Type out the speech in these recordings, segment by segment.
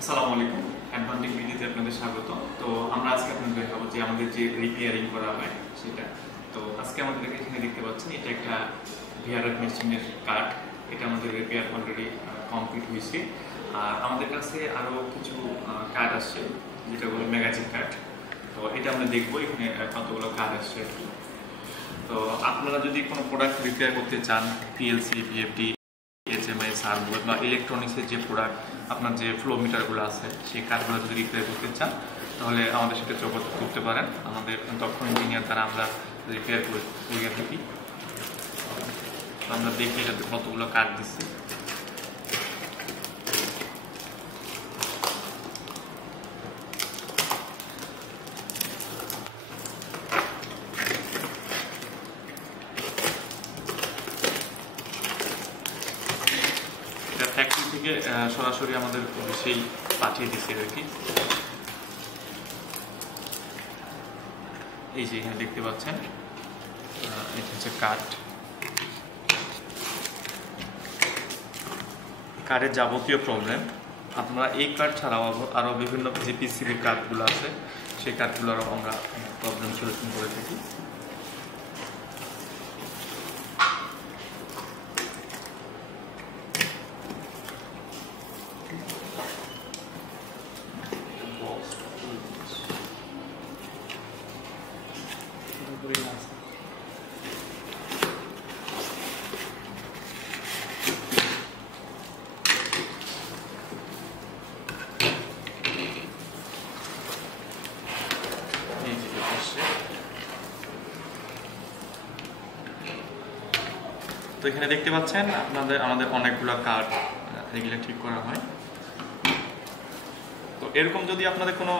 আসসালামু আলাইকুম, অ্যাডভান্টিক ভিডিওতে আপনাদের স্বাগত। তো আমরা আজকে আপনাদের দেখাবো যে আমাদের যে রিপেয়ারিং করা হয় সেটা। তো আজকে আমাদের এখানে দেখতে পাচ্ছেন এটা একটা ভিআরএফ মেশিনের কাট। এটা আমাদের রিপেয়ার অলরেডি কমপ্লিট হয়েছে। আর আমাদের কাছে আরও কিছু কাট আসছে, যেটা বলে ম্যাগাজিন কাট। তো এটা আমরা দেখবো এখানে কতগুলো কাট আসছে আর কি। তো আপনারা যদি কোনো প্রোডাক্ট রিপেয়ার করতে চান, পিএলসি, ভিএফডি, এইচএমআই, সার্ভো বা ইলেকট্রনিক্সের যে প্রোডাক্ট, আপনার যে ফ্লো মিটারগুলো আছে সেই কার্ডগুলো যদি রিপেয়ার করতে চান তাহলে আমাদের সাথে যোগাযোগ করতে পারেন। আমাদের দক্ষ ইঞ্জিনিয়ার দ্বারা আমরা রিপেয়ার করিয়ে থাকি। আমরা দেখি এটাতে কতগুলো কার্ড দিচ্ছি। এটা ফ্যাক্টরি থেকে সরাসরি আমাদের সেই পাঠিয়ে দিচ্ছে আর কি। এই যে এখানে দেখতে পাচ্ছেন এটা হচ্ছে কার্ডের যাবতীয় প্রবলেম। আপনারা এই কার্ড ছাড়াও আরও বিভিন্ন যে পিসিবির কার্ডগুলো আছে সেই কার্ডগুলোরও আমরা প্রবলেম সলিউশন করে থাকি। তো এখানে দেখতে পাচ্ছেন আমাদের অনেকগুলো কার্ড এগুলো ঠিক করা হয়। তো এরকম যদি আপনাদের কোনো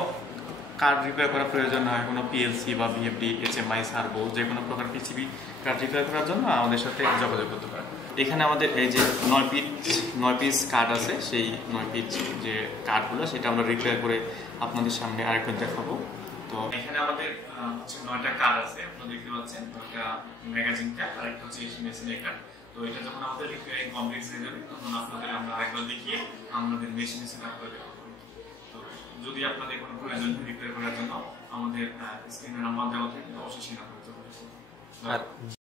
কার্ড রিপেয়ার করার প্রয়োজন হয়, কোনো পিএলসি বা ভিএফডি, এইচএমআই, সার্ভো, যে কোনো প্রকার পিসিবি কার্ড রিপেয়ার করার জন্য আমাদের সাথে যোগাযোগ করতে পারেন। এখানে আমাদের এই যে 9 পিস কার্ড আছে, সেই 9 পিস যে কার্ডগুলো সেটা আমরা রিপেয়ার করে আপনাদের সামনে আরেকবার দেখাবো। তো এখানে আমাদের হচ্ছে 9টা কার্ড আছে, আপনারা দেখতে পাচ্ছেন। একটা ম্যাগাজিন কার্ড আর একটা হচ্ছে মেশিনের কার্ড। তো এটা যখন আমাদের রিপেয়ারিং কমপ্লিট হয়ে যাবে তখন আপনাদের আমরা আরেকবার দেখিয়ে আমাদের মেশিনে সেট আপ করে দেবো। তো যদি আপনাদের কোনো প্রয়োজন রিপেয়ার করার জন্য আমাদের স্ক্রিনে নাম্বার দেওয়া থাকে অবশ্যই সেটা করতে হবে।